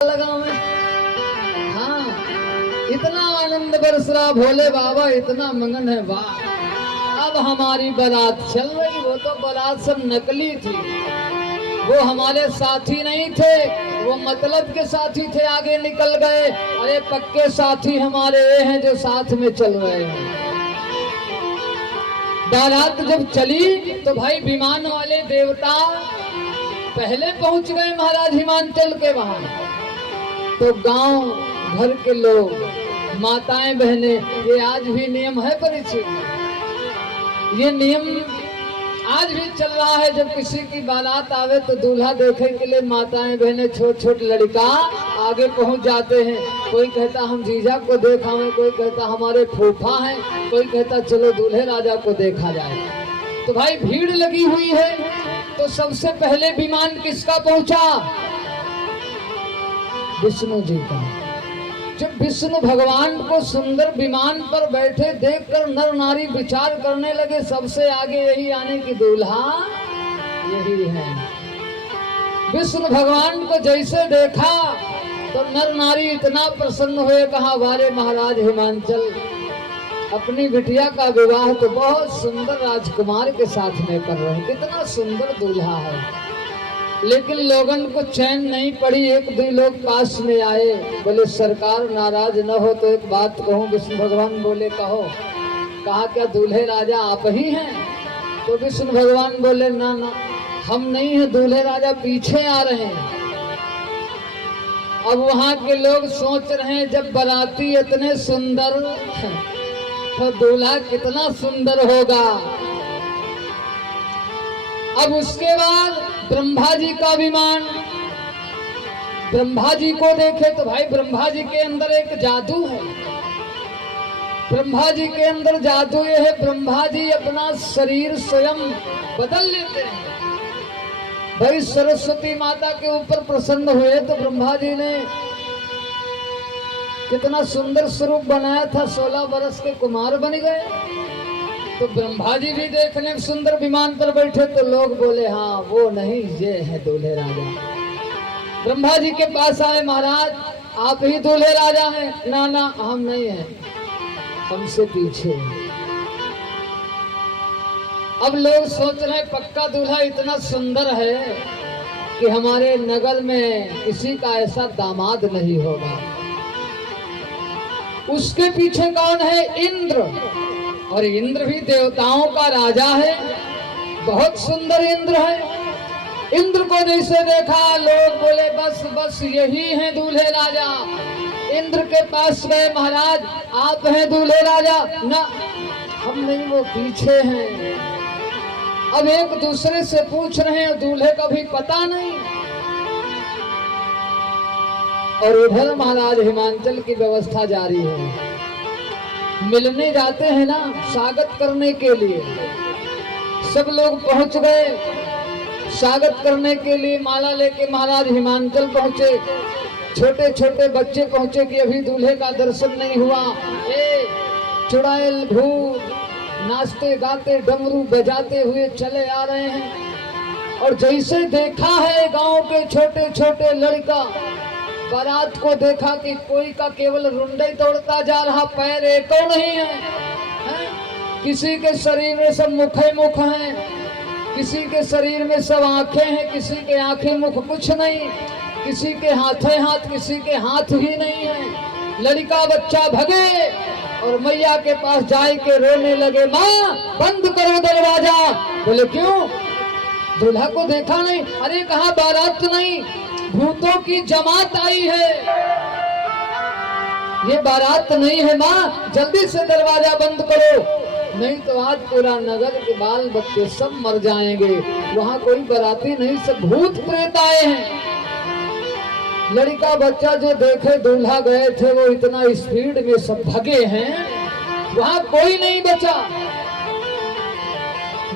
लगा मैं। हाँ, इतना आनंद बरस रहा भोले बाबा, इतना मगन है वाह। अब हमारी बारात चल रही, वो तो बारात सब नकली थी, वो हमारे साथी नहीं थे, वो मतलब के साथी थे, आगे निकल गए। अरे पक्के साथी हमारे ये हैं जो साथ में चल रहे हैं। बारात जब चली तो भाई विमान वाले देवता पहले पहुंच गए महाराज हिमांचल के वहां। तो गांव भर के लोग, माताएं बहनें, ये आज भी नियम है परिचित, ये नियम आज भी चल रहा है। जब किसी की बारात आवे तो दूल्हा देखे के लिए माताएं बहनें, छोट छोट लड़का आगे पहुंच जाते हैं। कोई कहता हम जीजा को देखावें, कोई कहता हमारे फूफा हैं, कोई कहता चलो दूल्हे राजा को देखा जाए। तो भाई भीड़ लगी हुई है। तो सबसे पहले विमान किसका पहुंचा? विष्णु जी का। जब विष्णु भगवान को सुंदर विमान पर बैठे देखकर नर नारी विचार करने लगे, सबसे आगे यही आने की दूल्हा यही है। विष्णु भगवान को जैसे देखा तो नर नारी इतना प्रसन्न हुए, कहा वारे महाराज हिमांचल, अपनी बिटिया का विवाह तो बहुत सुंदर राजकुमार के साथ में कर रहे हैं, कितना सुंदर दूल्हा है। लेकिन लोगन को चैन नहीं पड़ी। एक दो लोग पास में आए, बोले सरकार नाराज न हो तो एक बात कहूँ। विष्णु भगवान बोले कहो। कहा क्या दूल्हे राजा आप ही हैं? तो विष्णु भगवान बोले ना ना, हम नहीं हैं, दूल्हे राजा पीछे आ रहे हैं। अब वहां के लोग सोच रहे हैं जब बाराती इतने सुंदर तो दूल्हा कितना सुंदर होगा। अब उसके बाद ब्रह्मा जी का विमान, ब्रह्मा जी को देखे तो भाई ब्रह्मा जी के अंदर एक जादू है। ब्रह्मा जी के अंदर जादू ये है, ब्रह्मा जी अपना शरीर स्वयं बदल लेते हैं। भाई सरस्वती माता के ऊपर प्रसन्न हुए तो ब्रह्मा जी ने कितना सुंदर स्वरूप बनाया था, 16 वर्ष के कुमार बन गए। तो ब्रह्मा जी भी देखने सुंदर विमान पर बैठे तो लोग बोले हाँ वो नहीं, ये है दूल्हे राजा। ब्रह्मा जी के पास आए, महाराज आप ही दूल्हे राजा हैं? ना ना हम नहीं हैं, हमसे पीछे। अब लोग सोच रहे पक्का दूल्हा इतना सुंदर है कि हमारे नगर में किसी का ऐसा दामाद नहीं होगा। उसके पीछे कौन है? इंद्र। और इंद्र भी देवताओं का राजा है, बहुत सुंदर इंद्र है। इंद्र को जैसे देखा लोग बोले बस बस यही है दूल्हे राजा। इंद्र के पास गए, महाराज आप हैं दूल्हे राजा? ना हम नहीं, वो पीछे हैं। अब एक दूसरे से पूछ रहे हैं, दूल्हे का भी पता नहीं। और उधर महाराज हिमांचल की व्यवस्था जारी है। मिलने जाते हैं ना स्वागत करने के लिए, सब लोग पहुंच गए स्वागत करने के लिए। माला लेके महाराज हिमांचल पहुंचे। छोटे छोटे बच्चे पहुंचे कि अभी दूल्हे का दर्शन नहीं हुआ। चुड़ैल भूत नाचते गाते डमरू बजाते हुए चले आ रहे हैं। और जैसे देखा है गांव के छोटे छोटे लड़का, बारात को देखा कि कोई का केवल रुंडे तोड़ता जा रहा, पैर एको नहीं है, किसी के शरीर में सब मुखे मुख हैं, किसी के शरीर में सब आंखें हैं, किसी के आंखें मुख कुछ नहीं, किसी के हाथे हाथ, किसी के हाथ ही नहीं है। लड़का बच्चा भगे और मैया के पास जाए के रोने लगे, माँ बंद करो दरवाजा। बोले क्यों? दूल्हा को देखा नहीं? अरे कहा बारात नहीं, भूतों की जमात आई है, ये बारात नहीं है माँ, जल्दी से दरवाजा बंद करो, नहीं तो आज पूरा नगर के बाल बच्चे सब मर जाएंगे। वहाँ कोई बाराती नहीं, सब भूत प्रेत आए हैं। लड़का बच्चा जो देखे दूल्हा गए थे वो इतना स्पीड में सब भगे हैं, वहाँ कोई नहीं बचा।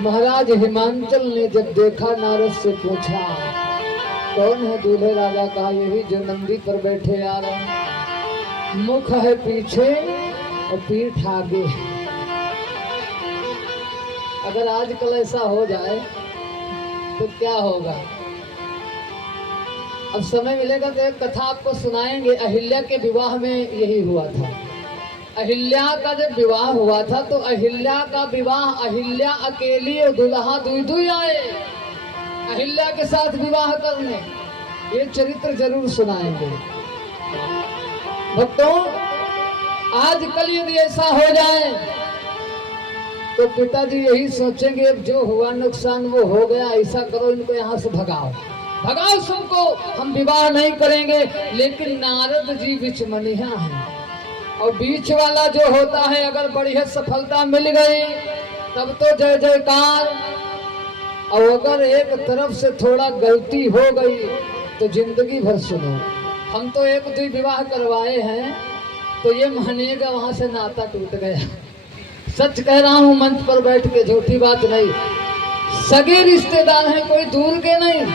महाराज हिमांचल ने जब देखा नारद से पूछा कौन है दूल्हे राजा? कहा यही जो नंदी पर बैठे आ रहे हैं, मुख है पीछे और पीठ आगे। अगर आजकल ऐसा हो जाए तो क्या होगा? अब समय मिलेगा तो एक कथा आपको सुनाएंगे। अहिल्या के विवाह में यही हुआ था। अहिल्या का जब विवाह हुआ था तो अहिल्या का विवाह अहिल्या अकेली और दुल्हा दुई दुई आए अहिल्या के साथ विवाह करने। ये चरित्र जरूर सुनाएंगे भक्तों। आजकल यदि ऐसा हो जाए तो पिताजी यही सोचेंगे अब जो हुआ नुकसान वो हो गया, ऐसा करो इनको यहाँ से भगाओ भगाओ सबको, हम विवाह नहीं करेंगे। लेकिन नारद जी बिचमनिया हैं और बीच वाला जो होता है अगर बढ़िया सफलता मिल गई तब तो जय जयकार, और अगर एक तरफ से थोड़ा गलती हो गई तो जिंदगी भर सुनो। हम तो एक दो विवाह करवाए हैं तो ये मानिएगा वहां से नाता टूट गया। सच कह रहा हूं मंच पर बैठ के, झूठी बात नहीं। सगे रिश्तेदार हैं, कोई दूर के नहीं।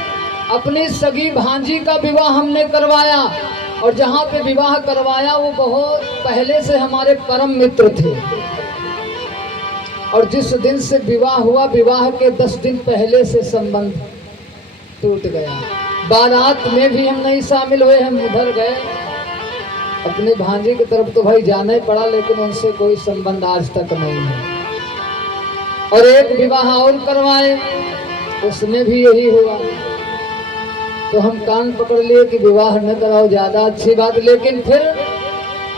अपनी सगी भांजी का विवाह हमने करवाया और जहाँ पे विवाह करवाया वो बहुत पहले से हमारे परम मित्र थे। और जिस दिन से विवाह हुआ विवाह के 10 दिन पहले से संबंध टूट गया। बारात में भी हम नहीं शामिल हुए, हम उधर गए। अपने भांजे की तरफ तो भाई जाना ही पड़ा, लेकिन उनसे कोई संबंध आज तक नहीं है। और एक विवाह और करवाए, उसमें भी यही हुआ। तो हम कान पकड़ लिए कि विवाह न कराओ, ज्यादा अच्छी बात। लेकिन फिर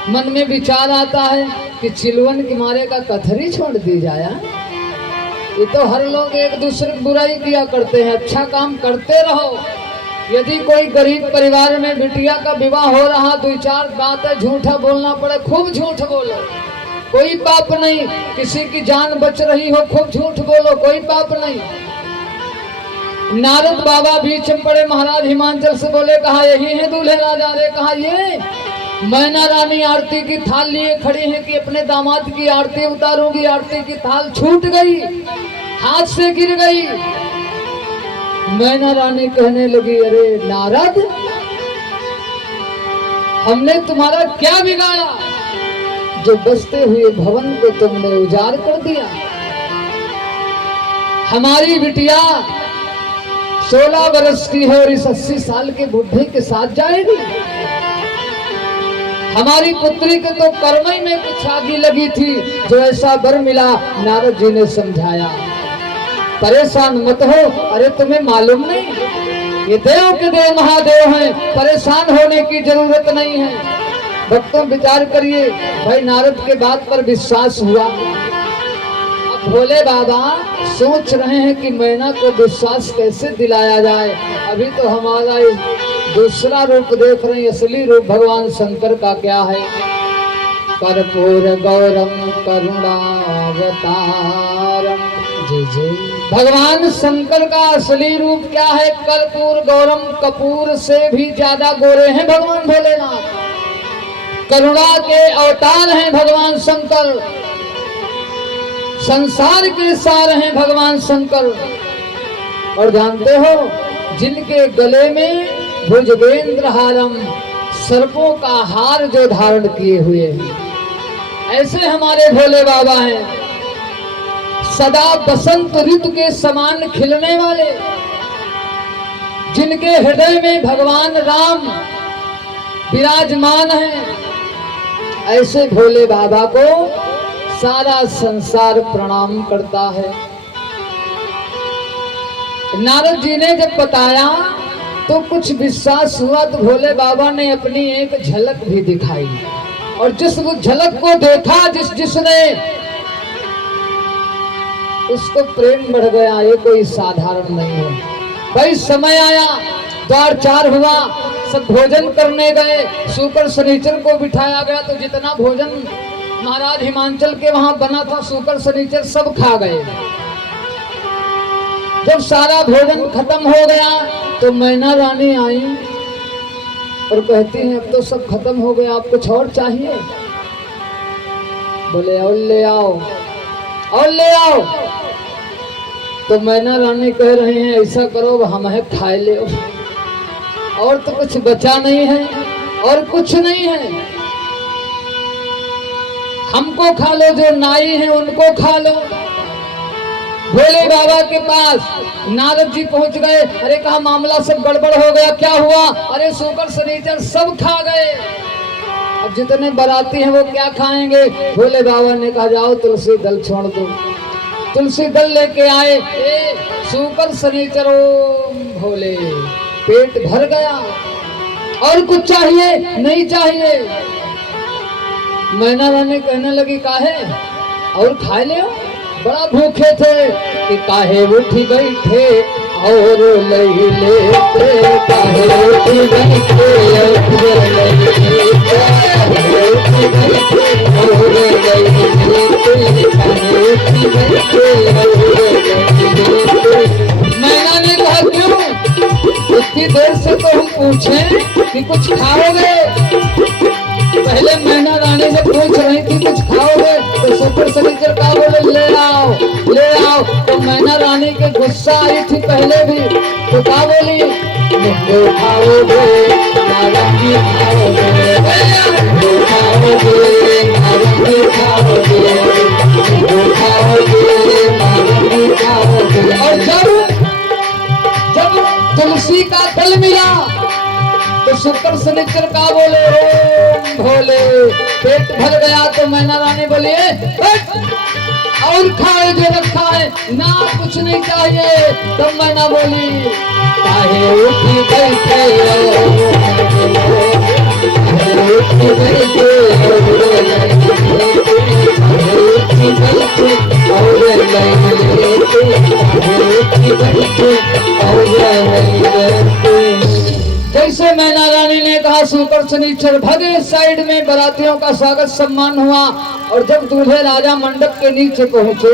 मन में विचार आता है कि चिलवन के मारे का कथरी छोड़ दी जाए। ये तो हर लोग एक दूसरे की बुराई किया करते हैं, अच्छा काम करते रहो। यदि कोई गरीब परिवार में बिटिया का विवाह हो रहा, 2-4 बातें झूठा बोलना पड़े, खूब झूठ बोलो, कोई पाप नहीं। किसी की जान बच रही हो, खूब झूठ बोलो, कोई पाप नहीं। नारद बाबा बीच में पड़े, महाराज हिमांचल से बोले, कहा यही है दूल्हे राजा रे? कहा ये मैना रानी आरती की थाल लिए खड़ी है कि अपने दामाद की आरती उतारूंगी। आरती की थाल छूट गई, हाथ से गिर गई। मैना रानी कहने लगी, अरे नारद, हमने तुम्हारा क्या बिगाड़ा जो बसते हुए भवन को तुमने उजाड़ कर दिया? हमारी बिटिया 16 वर्ष की है और इस 80 साल के बुढ़े के साथ जाएगी। हमारी पुत्री के तो कर्म में कुछ आगी लगी थी जो ऐसा वर मिला। नारद जी ने समझाया, परेशान मत हो। अरे तुम्हें मालूम नहीं, ये देव के देव महादेव हैं, परेशान होने की जरूरत नहीं है। भक्तों विचार करिए, भाई नारद के बात पर विश्वास हुआ। अब भोले बाबा सोच रहे हैं कि मैना को विश्वास कैसे दिलाया जाए। अभी तो हमारा दूसरा रूप देख रहे हैं, असली रूप भगवान शंकर का क्या है। कर्पूर गौरम करुणावतारम, जय जय। भगवान शंकर का असली रूप क्या है? कर्पूर गौरम, कपूर से भी ज्यादा गोरे हैं भगवान भोलेनाथ। करुणा के अवतार हैं भगवान शंकर, संसार के सार हैं भगवान शंकर। और जानते हो, जिनके गले में भुजगेंद्र हारम, सर्पों का हार जो धारण किए हुए हैं, ऐसे हमारे भोले बाबा हैं। सदा बसंत ऋतु के समान खिलने वाले, जिनके हृदय में भगवान राम विराजमान हैं, ऐसे भोले बाबा को सारा संसार प्रणाम करता है। नारद जी ने जब बताया तो कुछ विश्वास हुआ, तो भोले बाबा ने अपनी एक झलक भी दिखाई। और जिस वो झलक को देखा, जिसने उसको प्रेम बढ़ गया। ये कोई साधारण नहीं है भाई। समय आया, द्वार 4 हुआ, सब भोजन करने गए। शुक्र शनिचर को बिठाया गया, तो जितना भोजन महाराज हिमांचल के वहां बना था, शुक्र शनिचर सब खा गए। जब सारा भोजन खत्म हो गया तो मैना रानी आई और कहती हैं, अब तो सब खत्म हो गया, आप कुछ और चाहिए? बोले और ले आओ, और ले आओ। तो मैना रानी कह रहे हैं, ऐसा करो हम है खाए ले, और तो कुछ बचा नहीं है, और कुछ नहीं है। हमको खा लो, जो नाई है उनको खा लो। भोले बाबा के पास नारद जी पहुंच गए। अरे कहा मामला सब गड़बड़ हो गया, क्या हुआ? अरे शुक्र शनिचर सब खा गए, अब जितने बाराती हैं वो क्या खाएंगे? भोले बाबा ने कहा जाओ तुलसी दल छोड़ दो। तुलसी दल लेके आए। शुक्र शनिचर ओम भोले, पेट भर गया। और कुछ चाहिए? नहीं चाहिए। मैना रानी कहने लगी काहे और खा ले, बड़ा भूखे थे कि काहे उठी बैठे और लई लेते, काहे उठी बैठे और लई लेते, काहे उठी बैठे और लई लेते, काहे उठी बैठे और लई लेते। मैना ने कहा क्यों? इतनी देर से तो हम पूछें कि कुछ खाओगे। पहले मैना रानी से पूछ रही थी कुछ खाओगे, तो शुक्र शनिचर का बोले ले आओ ले आओ। तो मैना रानी के गुस्सा आई थी पहले भी, तो क्या बोली? नींबू खाओगे, नारंगी खाओगे, नींबू खाओगे, नारंगी खाओगे, नींबू खाओगे, नारंगी खाओगे। और जब तुलसी का दल मिला तो शुक्र शनिचर का बोले ओम भोले, पेट भर गया। तो मैना रानी बोली और खाए जो रखा है ना, कुछ नहीं चाहिए। तो मैना बोली काहे उठी बैठे उठी बैठे जैसे मैना रानी ने कहा शुक्र शनिचर भगे। साइड में बारातियों का स्वागत सम्मान हुआ। और जब दूल्हे राजा मंडप के नीचे पहुंचे,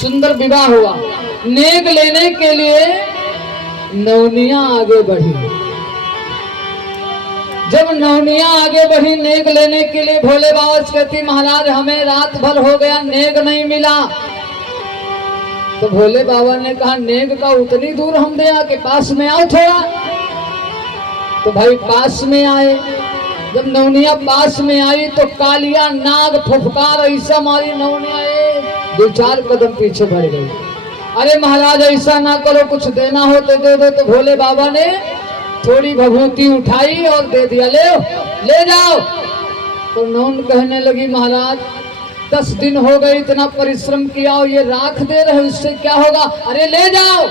सुंदर विवाह हुआ। नेग लेने के लिए नौनिया आगे बढ़ी। जब नौनिया आगे बढ़ी नेग लेने के लिए, भोले बाबा से कहती महाराज हमें रात भर हो गया नेग नहीं मिला। तो भोले बाबा ने कहा नेग का उतनी दूर हम दे आके पास में आओ थोड़ा। तो भाई पास में आए। जब नौनिया पास में आई तो कालिया नाग फुफकार ऐसा मारी, नौनिया 2-4 कदम पीछे बढ़ गई। अरे महाराज ऐसा ना करो, कुछ देना हो तो दे दो। तो भोले बाबा ने थोड़ी भभूति उठाई और दे दिया, ले जाओ। तो नौन कहने लगी महाराज 10 दिन हो गए इतना परिश्रम किया और ये राख दे रहे, इससे क्या होगा? अरे ले जाओ,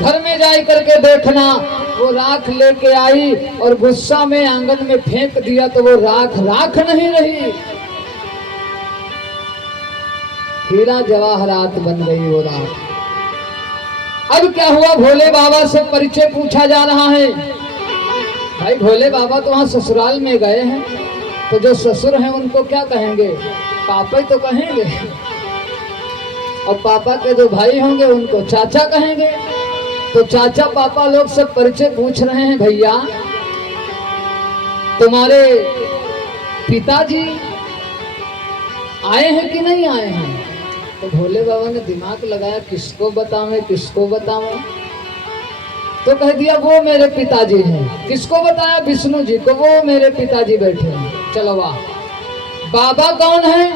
घर में जाए करके देखना। वो राख लेके आई और गुस्सा में आंगन में फेंक दिया तो वो राख नहीं रही, हीरा जवाहरात बन गई वो राख। अब क्या हुआ? भोले बाबा से परिचय पूछा जा रहा है। भाई भोले बाबा तो वहां ससुराल में गए हैं, तो जो ससुर हैं उनको क्या कहेंगे? पापा ही तो कहेंगे। और पापा के जो भाई होंगे उनको चाचा कहेंगे। तो चाचा पापा लोग सब परिचय पूछ रहे हैं, भैया तुम्हारे पिताजी आए हैं कि नहीं आए हैं? तो भोले बाबा ने दिमाग लगाया किसको बतावें किसको बतावें। तो कह दिया वो मेरे पिताजी हैं। किसको बताया? विष्णु जी को, वो मेरे पिताजी बैठे हैं। चलो वाह। बाबा कौन है?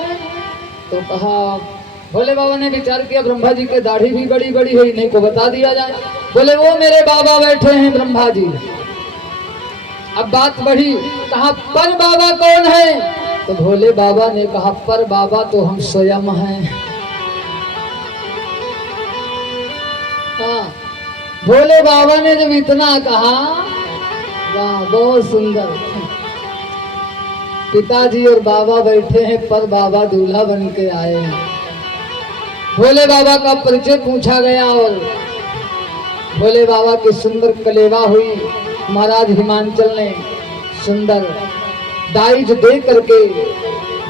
तो कहा, भोले बाबा ने विचार किया ब्रह्मा जी के दाढ़ी भी बड़ी बड़ी है, इन्हीं को बता दिया जाए। बोले वो मेरे बाबा बैठे हैं ब्रह्मा जी। अब बात बढ़ी, कहा पर बाबा कौन है? तो भोले बाबा ने कहा पर बाबा तो हम स्वयं हैं। हाँ, भोले बाबा ने जब इतना कहा, वाह बहुत सुंदर, पिताजी और बाबा बैठे हैं, पर बाबा दूल्हा बन के आए हैं। भोले बाबा का परिचय पूछा गया और भोले बाबा की सुंदर कलेवा हुई। महाराज हिमांचल ने सुंदर दाइज दे करके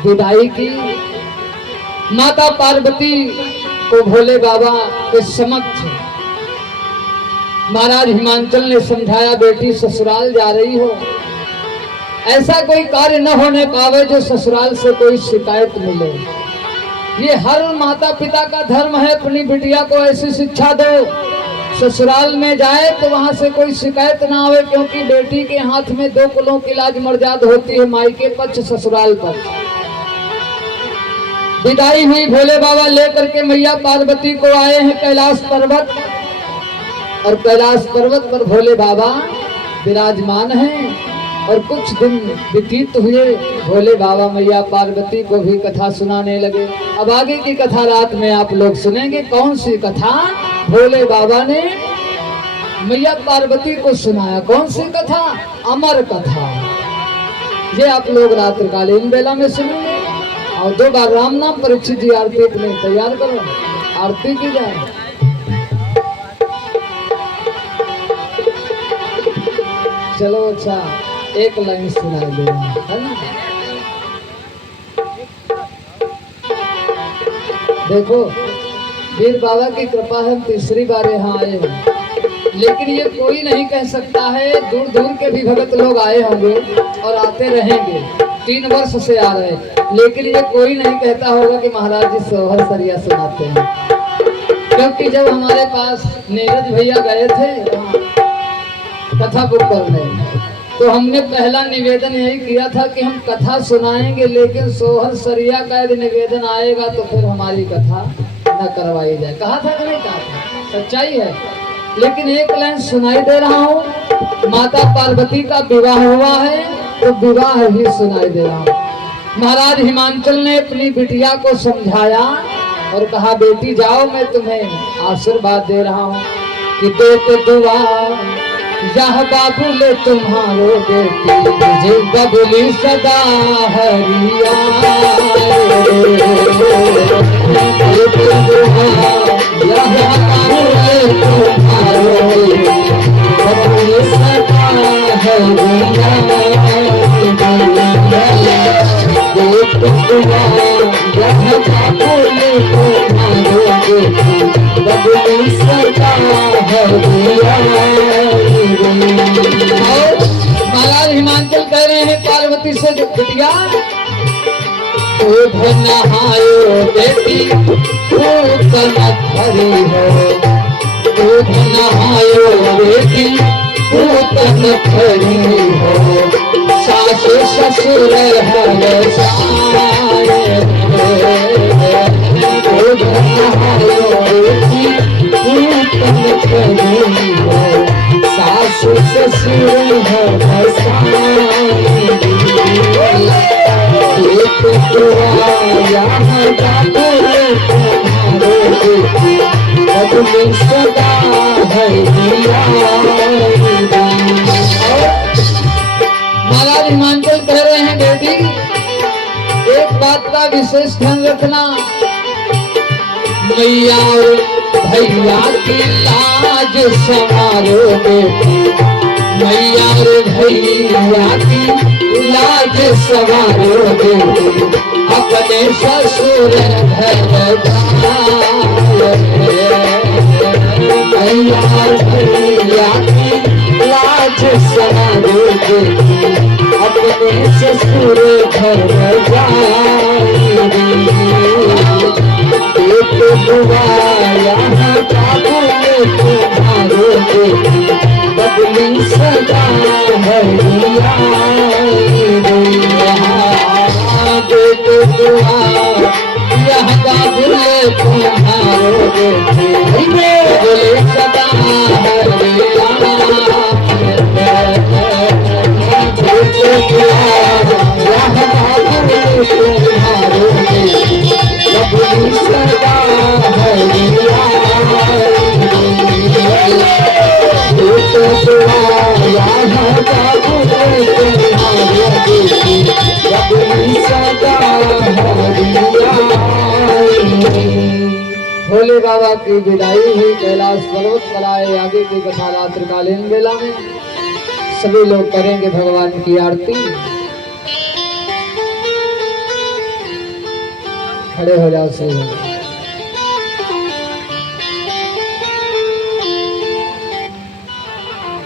विदाई की। माता पार्वती को भोले बाबा के समक्ष महाराज हिमांचल ने समझाया, बेटी ससुराल जा रही हो, ऐसा कोई कार्य न होने पावे जो ससुराल से कोई शिकायत मिले। ये हर माता पिता का धर्म है, अपनी बिटिया को ऐसी शिक्षा दो ससुराल में जाए तो वहां से कोई शिकायत ना आवे, क्योंकि बेटी के हाथ में 2 कुलों की लाज मर्याद होती है, मायके पक्ष ससुराल पक्ष। विदाई हुई, भोले बाबा लेकर के मैया पार्वती को आए हैं कैलाश पर्वत, और कैलाश पर्वत पर भोले बाबा विराजमान हैं। और कुछ दिन व्यतीत हुए, भोले बाबा मैया पार्वती को भी कथा सुनाने लगे। अब आगे की कथा रात में आप लोग सुनेंगे। कौन सी कथा भोले बाबा ने मैया पार्वती को सुनाया, कौन सी कथा? अमर कथा। ये आप लोग रात्रिकालीन बेला में सुनेंगे। और 2 बार राम नाम परीक्षित जी आरती अपने तैयार करो, आरती की जाए। चलो अच्छा, एक लाइन सुनाई दे रहा है ना। देखो वीर बाबा की कृपा है, हम तीसरी बार यहाँ आए हैं, लेकिन ये कोई नहीं कह सकता है। दूर दूर के भी भगत लोग आए होंगे और आते रहेंगे, 3 वर्ष से आ रहे, लेकिन ये कोई नहीं कहता होगा कि महाराज जी सोहर सरिया सुनाते हैं। क्योंकि जब हमारे पास नीरज भैया गए थे कथा बुक करने, तो हमने पहला निवेदन यही किया था कि हम कथा सुनाएंगे, लेकिन सोहर सरिया का यदि निवेदन आएगा तो फिर हमारी कथा न करवाई जाए। कहा था कि नहीं कहा था? सच्चाई है। लेकिन एक लाइन सुनाई दे रहा हूँ। माता पार्वती का विवाह हुआ है तो विवाह ही सुनाई दे रहा हूँ। महाराज हिमांचल ने अपनी बिटिया को समझाया और कहा, बेटी जाओ, मैं तुम्हें आशीर्वाद दे रहा हूँ कि देते दुआ यह बाबुले तुम्हारो बेटी, मुझे बबुली सदा हरिया। यह बाबुले तुम्हारो बबुली सदा हरिया। यह बाबुले तुम्हारो बेटी, बबुली सदा हरिया। महाराज हिमांचल कह रहे हैं पार्वती से, जो बिटिया दूध नहायो बेटी दूध न खरी हो, दूध नहायो बेटी दूध न खरी हो, सास ससुर हर साए। दूध नहायो बेटी दूध न खरी हो, सास ससुर हर साए। एक यहाँ बाबुले तुम्हारो बेटी, बबुली सदा हरिया। महाराज हिमांचल कह रहे हैं, बेटी एक बात का विशेष ध्यान रखना, मैया और भैया की लाज संवारो बेटी, मैया और भैया की लाज संवारो बेटी, अपने ससुर घर जाए। मैया और भैया की लाज संवारो बेटी, अपने ससुर घर जाए। एक दुआ यहाँ बाबुले तुम्हारो बेटी, बबुली सदा हरिया। एक दुआ यहाँ बाबुले तुम्हारो बेटी, बबुली सदा हरिया। एक दुआ यहाँ बाबुले तुम्हारो बेटी, बबुली सदा हरिया। भोले बाबा की विदाई हुई, कैलाश पर्वत पर आए। आगे की कथा रात्रिकालीन बेला में सभी लोग करेंगे भगवान की आरती। खड़े हो जाओ सभी।